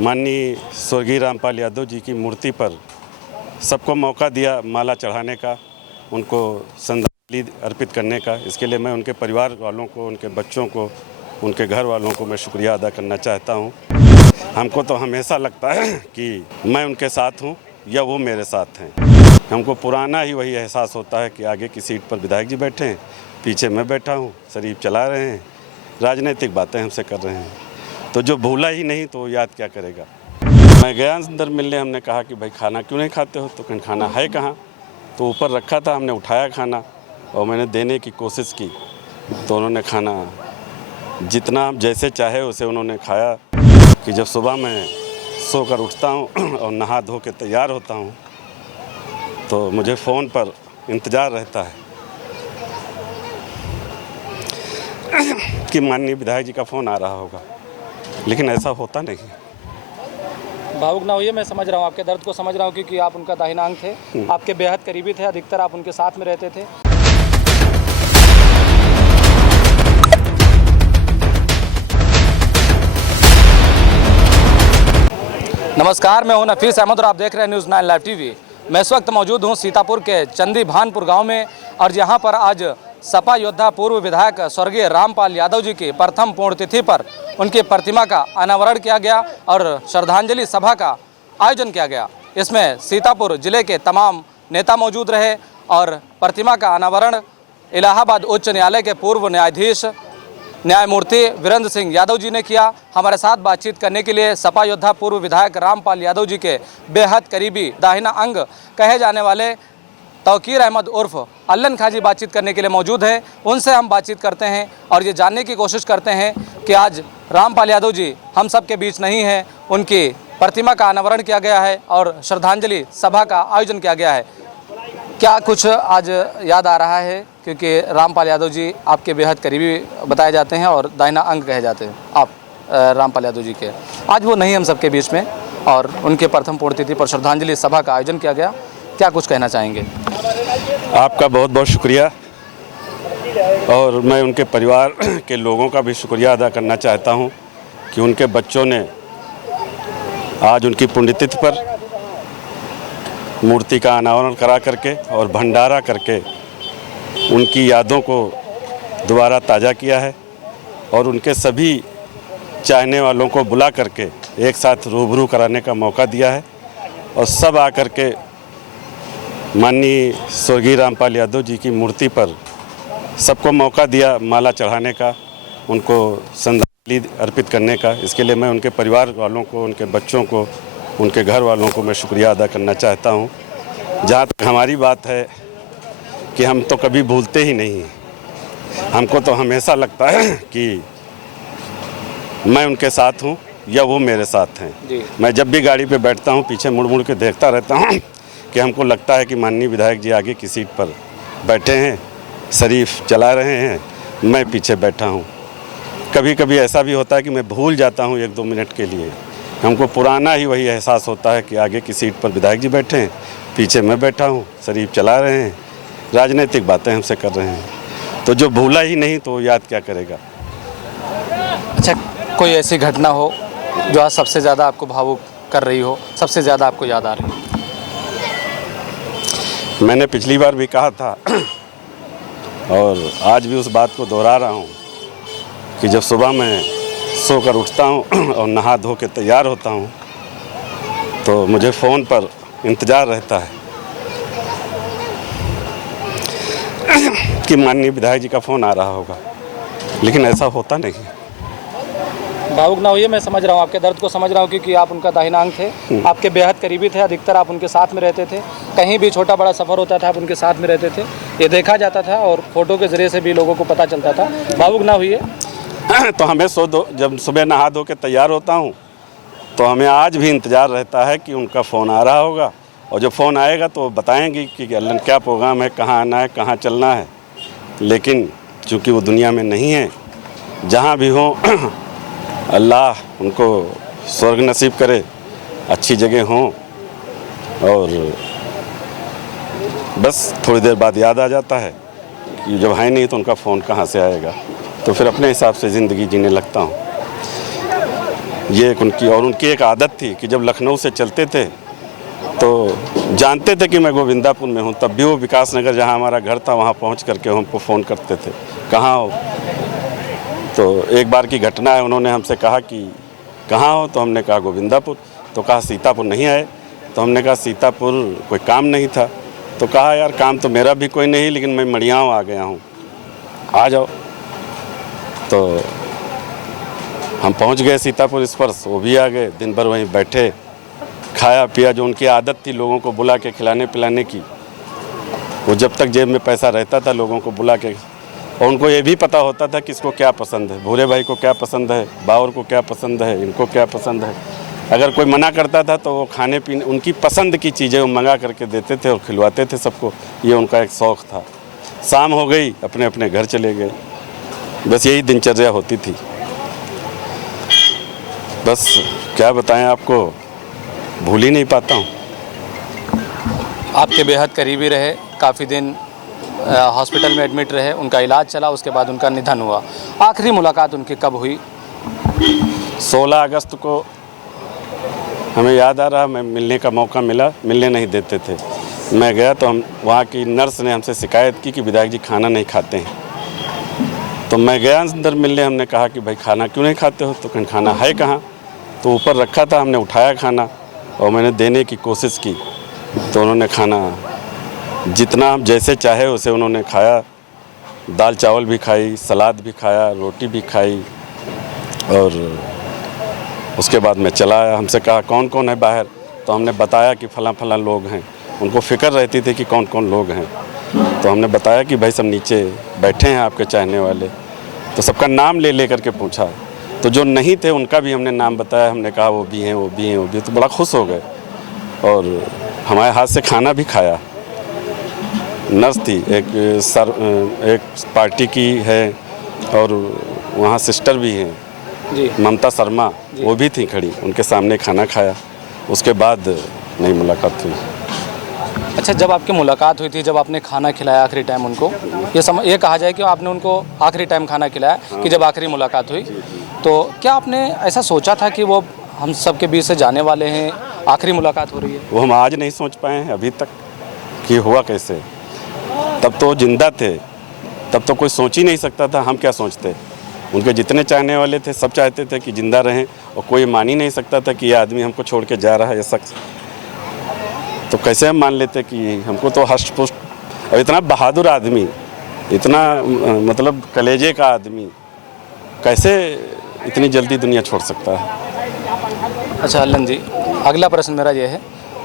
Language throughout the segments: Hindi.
माननीय स्वर्गीय रामपाल यादव जी की मूर्ति पर सबको मौका दिया माला चढ़ाने का, उनको श्रद्धांजलि अर्पित करने का। इसके लिए मैं उनके परिवार वालों को, उनके बच्चों को, उनके घर वालों को मैं शुक्रिया अदा करना चाहता हूं। हमको तो हमेशा लगता है कि मैं उनके साथ हूं या वो मेरे साथ हैं। हमको पुराना ही वही एहसास होता है कि आगे की सीट पर विधायक जी बैठे हैं, पीछे मैं बैठा हूं, शरीफ चला रहे हैं, राजनीतिक बातें हमसे कर रहे हैं। तो जो भूला ही नहीं तो याद क्या करेगा। मैं गया अंदर मिलने, हमने कहा कि भाई खाना क्यों नहीं खाते हो, तो कहीं खाना है कहाँ। तो ऊपर रखा था, हमने उठाया खाना और मैंने देने की कोशिश की, तो उन्होंने खाना जितना जैसे चाहे उसे उन्होंने खाया। कि जब सुबह मैं सोकर उठता हूँ और नहा धो के तैयार होता हूँ तो मुझे फ़ोन पर इंतज़ार रहता है कि माननीय विधायक जी का फ़ोन आ रहा होगा, लेकिन ऐसा होता नहीं। भावुक ना होइए, मैं समझ रहा हूँ, आपके दर्द को समझ रहा हूँ, क्योंकि आप उनका दाहिना अंग थे, आपके बेहद करीबी थे, अधिकतर आप उनके साथ में रहते थे। नमस्कार, मैं हूं नफीस अहमद और आप देख रहे हैं न्यूज़ 9 लाइव टीवी। मैं इस वक्त मौजूद हूं सीतापुर के चंदी भानपुर गांव में और यहां पर आज सपा योद्धा पूर्व विधायक स्वर्गीय रामपाल यादव जी की प्रथम पुण्यतिथि पर उनकी प्रतिमा का अनावरण किया गया और श्रद्धांजलि सभा का आयोजन किया गया। इसमें सीतापुर जिले के तमाम नेता मौजूद रहे और प्रतिमा का अनावरण इलाहाबाद उच्च न्यायालय के पूर्व न्यायाधीश न्यायमूर्ति वीरेंद्र सिंह यादव जी ने किया। हमारे साथ बातचीत करने के लिए सपा योद्धा पूर्व विधायक रामपाल यादव जी के बेहद करीबी दाहिना अंग कहे जाने वाले तौकीर अहमद उर्फ अल्लन खां जी बातचीत करने के लिए मौजूद हैं। उनसे हम बातचीत करते हैं और ये जानने की कोशिश करते हैं कि आज रामपाल यादव जी हम सब के बीच नहीं हैं, उनकी प्रतिमा का अनावरण किया गया है और श्रद्धांजलि सभा का आयोजन किया गया है। क्या कुछ आज याद आ रहा है, क्योंकि रामपाल यादव जी आपके बेहद करीबी बताए जाते हैं और दाहिना अंग कहे जाते हैं आप रामपाल यादव जी के। आज वो नहीं हम सबके बीच में और उनके प्रथम पुण्यतिथि पर श्रद्धांजलि सभा का आयोजन किया गया। क्या कुछ कहना चाहेंगे? आपका बहुत बहुत शुक्रिया और मैं उनके परिवार के लोगों का भी शुक्रिया अदा करना चाहता हूं कि उनके बच्चों ने आज उनकी पुण्यतिथि पर मूर्ति का अनावरण करा करके और भंडारा करके उनकी यादों को दोबारा ताज़ा किया है और उनके सभी चाहने वालों को बुला करके एक साथ रूबरू कराने का मौका दिया है और सब आकर के माननीय स्वर्गीय रामपाल यादव जी की मूर्ति पर सबको मौका दिया माला चढ़ाने का, उनको श्रद्धांजलि अर्पित करने का। इसके लिए मैं उनके परिवार वालों को, उनके बच्चों को, उनके घर वालों को मैं शुक्रिया अदा करना चाहता हूं। जहाँ तक हमारी बात है कि हम तो कभी भूलते ही नहीं, हमको तो हमेशा लगता है कि मैं उनके साथ हूं या वो मेरे साथ हैं। मैं जब भी गाड़ी पे बैठता हूं पीछे मुड़ मुड़ के देखता रहता हूं कि हमको लगता है कि माननीय विधायक जी आगे की सीट पर बैठे हैं, शरीफ चला रहे हैं, मैं पीछे बैठा हूं। कभी कभी ऐसा भी होता है कि मैं भूल जाता हूं 1-2 मिनट के लिए। हमको पुराना ही वही एहसास होता है कि आगे की सीट पर विधायक जी बैठे हैं, पीछे मैं बैठा हूं, शरीफ चला रहे हैं, राजनीतिक बातें हमसे कर रहे हैं। तो जो भूला ही नहीं तो याद क्या करेगा। अच्छा, कोई ऐसी घटना हो जो आज सबसे ज़्यादा आपको भावुक कर रही हो, सबसे ज़्यादा आपको याद आ रही हो? मैंने पिछली बार भी कहा था और आज भी उस बात को दोहरा रहा हूँ कि जब सुबह मैं सोकर उठता हूँ और नहा धो के तैयार होता हूँ तो मुझे फ़ोन पर इंतज़ार रहता है कि माननीय विधायक जी का फ़ोन आ रहा होगा, लेकिन ऐसा होता नहीं। भावुक ना होइए, मैं समझ रहा हूँ, आपके दर्द को समझ रहा हूँ, क्योंकि आप उनका दाहिना अंग थे, आपके बेहद करीबी थे, अधिकतर आप उनके साथ में रहते थे। कहीं भी छोटा बड़ा सफ़र होता था आप उनके साथ में रहते थे, ये देखा जाता था और फोटो के ज़रिए से भी लोगों को पता चलता था। भावुक ना होइए। तो हमें जब सुबह नहा धो के तैयार होता हूँ तो हमें आज भी इंतज़ार रहता है कि उनका फ़ोन आ रहा होगा और जब फ़ोन आएगा तो बताएंगे कि अल्लन क्या प्रोग्राम है, कहाँ आना है, कहाँ चलना है। लेकिन चूँकि वो दुनिया में नहीं है, जहाँ भी हो अल्लाह उनको स्वर्ग नसीब करे, अच्छी जगह हों। और बस थोड़ी देर बाद याद आ जाता है कि जब है नहीं तो उनका फ़ोन कहाँ से आएगा, तो फिर अपने हिसाब से ज़िंदगी जीने लगता हूँ। ये उनकी एक आदत थी कि जब लखनऊ से चलते थे तो जानते थे कि मैं गोविंदापुर में हूँ, तब भी वो विकास नगर जहाँ हमारा घर था वहाँ पहुँच करके हमको फ़ोन करते थे, कहाँ हो। तो एक बार की घटना है, उन्होंने हमसे कहा कि कहाँ हो, तो हमने कहा गोविंदापुर। तो कहा सीतापुर नहीं आए, तो हमने कहा सीतापुर कोई काम नहीं था। तो कहा यार काम तो मेरा भी कोई नहीं, लेकिन मैं मड़ियाँव आ गया हूँ, आ जाओ। तो हम पहुँच गए सीतापुर स्पर्श, वो भी आ गए। दिन भर वहीं बैठे, खाया पिया, जो उनकी आदत थी लोगों को बुला के खिलाने पिलाने की। वो जब तक जेब में पैसा रहता था लोगों को बुला के, और उनको ये भी पता होता था किसको क्या पसंद है, भूरे भाई को क्या पसंद है, बावर को क्या पसंद है, इनको क्या पसंद है। अगर कोई मना करता था तो वो खाने पीने उनकी पसंद की चीज़ें वो मंगा करके देते थे और खिलवाते थे सबको। ये उनका एक शौक़ था। शाम हो गई, अपने अपने घर चले गए। बस यही दिनचर्या होती थी। बस क्या बताएं आपको, भूल ही नहीं पाता हूँ। आपके बेहद करीबी रहे, काफ़ी दिन हॉस्पिटल में एडमिट रहे, उनका इलाज चला, उसके बाद उनका निधन हुआ। आखिरी मुलाकात उनकी कब हुई? 16 अगस्त को हमें याद आ रहा, मैं मिलने का मौका मिला, मिलने नहीं देते थे। मैं गया तो हम वहाँ की नर्स ने हमसे शिकायत की कि विधायक जी खाना नहीं खाते हैं। तो मैं गया अंदर मिलने, हमने कहा कि भाई खाना क्यों नहीं खाते हो? तो कहीं खाना है कहाँ? तो ऊपर रखा था, हमने उठाया खाना और मैंने देने की कोशिश की। तो उन्होंने खाना जितना जैसे चाहे उसे उन्होंने खाया। दाल चावल भी खाई, सलाद भी खाया, रोटी भी खाई। और उसके बाद मैं चला आया। हमसे कहा कौन कौन है बाहर? तो हमने बताया कि फलां फलां लोग हैं। उनको फ़िक्र रहती थी कि कौन कौन लोग हैं। तो हमने बताया कि भाई सब नीचे बैठे हैं आपके चाहने वाले। तो सबका नाम ले करके पूछा। तो जो नहीं थे उनका भी हमने नाम बताया। हमने कहा वो भी हैं, वो भी हैं, वो भी। तो बड़ा खुश हो गए और हमारे हाथ से खाना भी खाया। नर्स थी एक पार्टी की है और वहाँ सिस्टर भी हैं जी, ममता शर्मा, वो भी थी खड़ी, उनके सामने खाना खाया। उसके बाद नई मुलाकात हुई। अच्छा, जब आपकी मुलाकात हुई थी, जब आपने खाना खिलाया आखिरी टाइम उनको, ये कहा जाए कि आपने उनको आखिरी टाइम खाना खिलाया कि जब आखिरी मुलाकात हुई, तो क्या आपने ऐसा सोचा था कि वो हम सब के बीच से जाने वाले हैं, आखिरी मुलाकात हो रही है? वो हम आज नहीं सोच पाए हैं अभी तक कि हुआ कैसे। तब तो वो जिंदा थे, तब तो कोई सोच ही नहीं सकता था। हम क्या सोचते? उनके जितने चाहने वाले थे सब चाहते थे कि जिंदा रहें, और कोई मान ही नहीं सकता था कि ये आदमी हमको छोड़ के जा रहा है, ये शख्स। तो कैसे हम मान लेते कि हमको तो हष्ट पुष्ट, और इतना बहादुर आदमी, इतना मतलब कलेजे का आदमी कैसे इतनी जल्दी दुनिया छोड़ सकता है? अच्छा अल्लन जी, अगला प्रश्न मेरा ये है,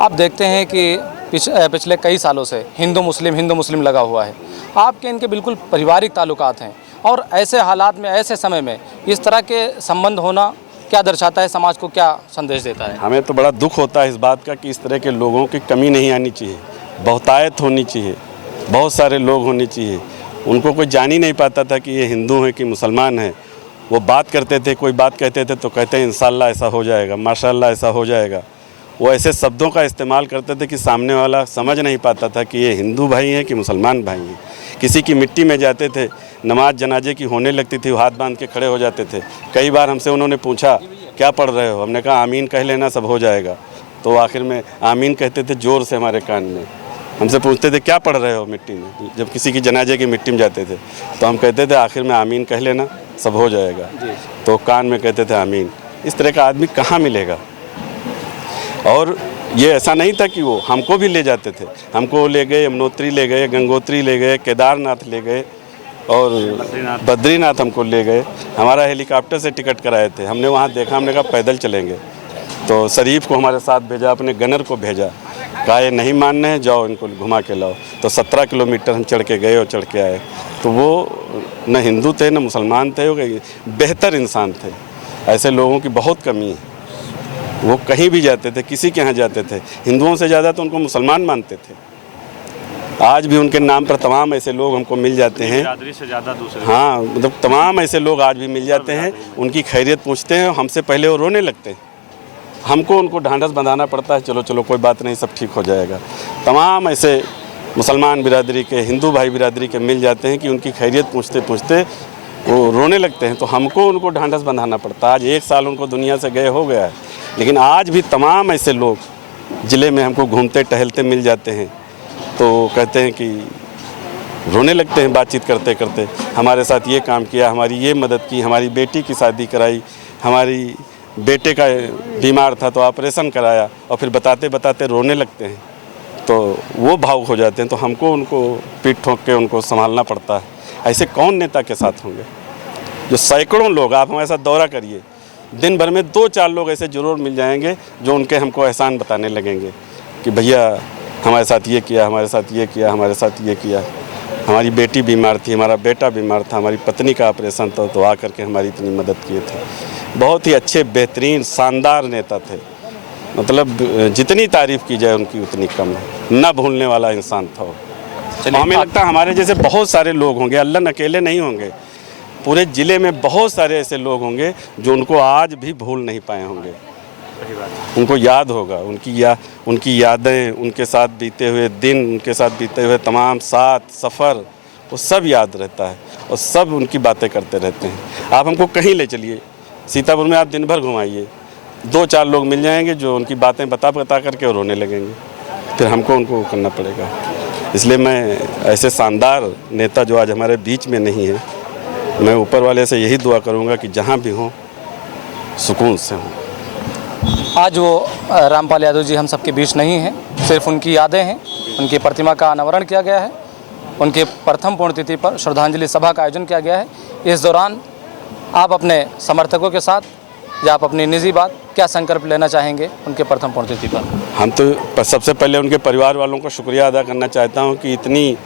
आप देखते हैं कि पिछले कई सालों से हिंदू मुस्लिम लगा हुआ है। आपके इनके बिल्कुल पारिवारिक ताल्लुकात हैं, और ऐसे हालात में, ऐसे समय में इस तरह के संबंध होना क्या दर्शाता है, समाज को क्या संदेश देता है? हमें तो बड़ा दुख होता है इस बात का कि इस तरह के लोगों की कमी नहीं आनी चाहिए, बहुतायत होनी चाहिए, बहुत सारे लोग होने चाहिए। उनको कोई जान ही नहीं पाता था कि ये हिंदू हैं कि मुसलमान हैं। वो बात करते थे, कोई बात कहते थे तो कहते हैं इंशाअल्लाह ऐसा हो जाएगा, माशाअल्लाह ऐसा हो जाएगा। वो ऐसे शब्दों का इस्तेमाल करते थे कि सामने वाला समझ नहीं पाता था कि ये हिंदू भाई हैं कि मुसलमान भाई हैं। किसी की मिट्टी में जाते थे, नमाज जनाजे की होने लगती थी, हाथ बांध के खड़े हो जाते थे। कई बार हमसे उन्होंने पूछा क्या पढ़ रहे हो? हमने कहा आमीन कह लेना, सब हो जाएगा। तो आखिर में आमीन कहते थे ज़ोर से हमारे कान में। हमसे पूछते थे क्या पढ़ रहे हो मिट्टी में, जब किसी की जनाजे की मिट्टी में जाते थे तो हम कहते थे आखिर में आमीन कह लेना, सब हो जाएगा। तो कान में कहते थे आमीन। इस तरह का आदमी कहाँ मिलेगा? और ये ऐसा नहीं था कि वो हमको भी ले जाते थे। हमको ले गए, यमुनोत्री ले गए, गंगोत्री ले गए, केदारनाथ ले गए और बद्रीनाथ हमको ले गए। हमारा हेलीकॉप्टर से टिकट कराए थे। हमने वहाँ देखा, हमने कहा पैदल चलेंगे। तो शरीफ को हमारे साथ भेजा, अपने गनर को भेजा, कहा ये नहीं मानने हैं, जाओ इनको घुमा के लाओ। तो 17 किलोमीटर हम चढ़ के गए और चढ़ के आए। तो वो न हिंदू थे न मुसलमान थे, वो बेहतर इंसान थे। ऐसे लोगों की बहुत कमी है। वो कहीं भी जाते थे, किसी के यहाँ जाते थे, हिंदुओं से ज़्यादा तो उनको मुसलमान मानते थे। आज भी उनके नाम पर तमाम ऐसे लोग हमको मिल जाते हैं, बिरादरी से ज़्यादा दूसरे। हाँ, मतलब तमाम ऐसे लोग आज भी मिल जाते हैं, उनकी खैरियत पूछते हैं, हमसे पहले वो रोने लगते हैं। हमको उनको ढांढस बंधाना पड़ता है, चलो चलो कोई बात नहीं, सब ठीक हो जाएगा। तमाम ऐसे मुसलमान बिरादरी के, हिंदू भाई बिरादरी के मिल जाते हैं कि उनकी खैरियत पूछते पूछते वो रोने लगते हैं, तो हमको उनको ढांढस बंधाना पड़ता है। आज 1 साल उनको दुनिया से गए हो गया है, लेकिन आज भी तमाम ऐसे लोग ज़िले में हमको घूमते टहलते मिल जाते हैं, तो कहते हैं कि रोने लगते हैं बातचीत करते करते, हमारे साथ ये काम किया, हमारी ये मदद की, हमारी बेटी की शादी कराई, हमारी बेटे का बीमार था तो ऑपरेशन कराया, और फिर बताते बताते रोने लगते हैं, तो वो भावुक हो जाते हैं। तो हमको उनको पीठ ठोक के उनको संभालना पड़ता है। ऐसे कौन नेता के साथ होंगे? जो सैकड़ों लोग, आप हमारे साथ दौरा करिए, दिन भर में 2-4 लोग ऐसे ज़रूर मिल जाएंगे जो उनके हमको एहसान बताने लगेंगे कि भैया हमारे साथ ये किया, हमारे साथ ये किया, हमारे साथ ये किया, हमारी बेटी बीमार थी, हमारा बेटा बीमार था, हमारी पत्नी का ऑपरेशन था, तो आकर के हमारी इतनी मदद किए थे। बहुत ही अच्छे, बेहतरीन, शानदार नेता थे। मतलब जितनी तारीफ़ की जाए उनकी उतनी कम है। न भूलने वाला इंसान था वो। हमें लगता है हमारे जैसे बहुत सारे लोग होंगे, अल्लाह अकेले नहीं होंगे, पूरे ज़िले में बहुत सारे ऐसे लोग होंगे जो उनको आज भी भूल नहीं पाए होंगे। उनको याद होगा, उनकी यादें, उनके साथ बीते हुए दिन, उनके साथ बीते हुए तमाम साथ सफ़र, वो सब याद रहता है और सब उनकी बातें करते रहते हैं। आप हमको कहीं ले चलिए, सीतापुर में आप दिन भर घुमाइए, 2-4 लोग मिल जाएंगे जो उनकी बातें बता करके और रोने लगेंगे, फिर हमको उनको करना पड़ेगा। इसलिए मैं ऐसे शानदार नेता जो आज हमारे बीच में नहीं है, मैं ऊपर वाले से यही दुआ करूंगा कि जहां भी हों सुकून से हों। आज वो रामपाल यादव जी हम सबके बीच नहीं हैं, सिर्फ उनकी यादें हैं। उनकी प्रतिमा का अनावरण किया गया है, उनके प्रथम पुण्यतिथि पर श्रद्धांजलि सभा का आयोजन किया गया है। इस दौरान आप अपने समर्थकों के साथ या आप अपनी निजी बात क्या संकल्प लेना चाहेंगे उनके प्रथम पुण्यतिथि पर? हम तो सबसे पहले उनके परिवार वालों का शुक्रिया अदा करना चाहता हूं कि इतनी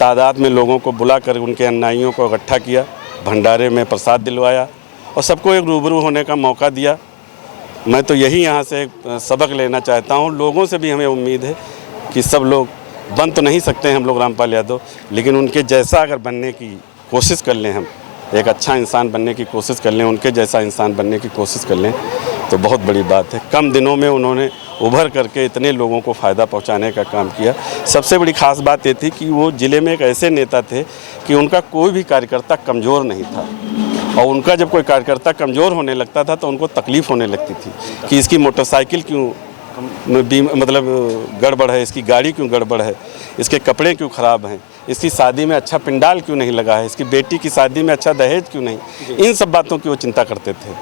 तादाद में लोगों को बुलाकर उनके अन्यायियों को इकट्ठा किया, भंडारे में प्रसाद दिलवाया और सबको एक रूबरू होने का मौका दिया। मैं तो यही यहाँ से सबक लेना चाहता हूँ। लोगों से भी हमें उम्मीद है कि सब लोग बन तो नहीं सकते हैं हम लोग रामपाल यादव, लेकिन उनके जैसा अगर बनने की कोशिश कर लें, हम एक अच्छा इंसान बनने की कोशिश कर लें, उनके जैसा इंसान बनने की कोशिश कर लें, तो बहुत बड़ी बात है। कम दिनों में उन्होंने उभर करके इतने लोगों को फ़ायदा पहुंचाने का काम किया। सबसे बड़ी ख़ास बात ये थी कि वो ज़िले में एक ऐसे नेता थे कि उनका कोई भी कार्यकर्ता कमज़ोर नहीं था, और उनका जब कोई कार्यकर्ता कमज़ोर होने लगता था तो उनको तकलीफ़ होने लगती थी कि इसकी मोटरसाइकिल क्यों मतलब गड़बड़ है, इसकी गाड़ी क्यों गड़बड़ है, इसके कपड़े क्यों ख़राब हैं, इसकी शादी में अच्छा पंडाल क्यों नहीं लगा है, इसकी बेटी की शादी में अच्छा दहेज क्यों नहीं। इन सब बातों की वो चिंता करते थे।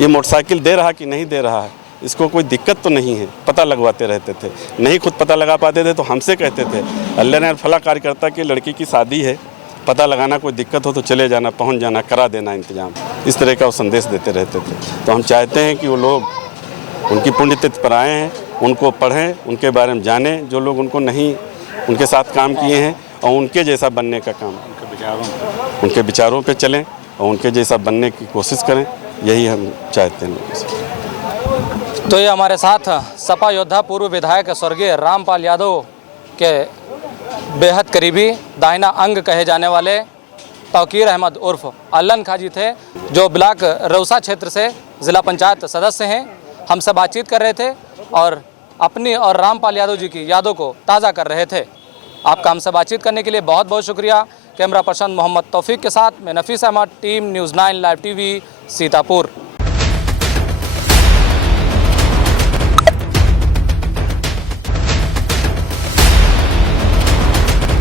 ये मोटरसाइकिल दे रहा कि नहीं दे रहा है, इसको कोई दिक्कत तो नहीं है, पता लगवाते रहते थे। नहीं खुद पता लगा पाते थे तो हमसे कहते थे अल्लाह ने फला कार्यकर्ता की लड़की की शादी है, पता लगाना, कोई दिक्कत हो तो चले जाना, पहुंच जाना, करा देना इंतजाम। इस तरह का वो संदेश देते रहते थे। तो हम चाहते हैं कि वो लोग उनकी पुण्यतिथि पर आए हैं, उनको पढ़ें, उनके बारे में जानें, जो लोग उनको नहीं उनके साथ काम किए हैं, और उनके जैसा बनने का काम, उनके विचारों पे चलें और उनके जैसा बनने की कोशिश करें, यही हम चाहते हैं। तो ये हमारे साथ सपा योद्धा पूर्व विधायक स्वर्गीय रामपाल यादव के बेहद करीबी दाहिना अंग कहे जाने वाले तौकीर अहमद उर्फ अल्लन खां जी थे, जो ब्लॉक रौसा क्षेत्र से ज़िला पंचायत सदस्य हैं। हमसे बातचीत कर रहे थे और अपनी और रामपाल यादव जी की यादों को ताज़ा कर रहे थे। आपका हमसे बातचीत करने के लिए बहुत बहुत शुक्रिया। कैमरा पर्सन मोहम्मद तौफीक के साथ मैं Nafees Ahmad, team news 9 live TV, Sitapur.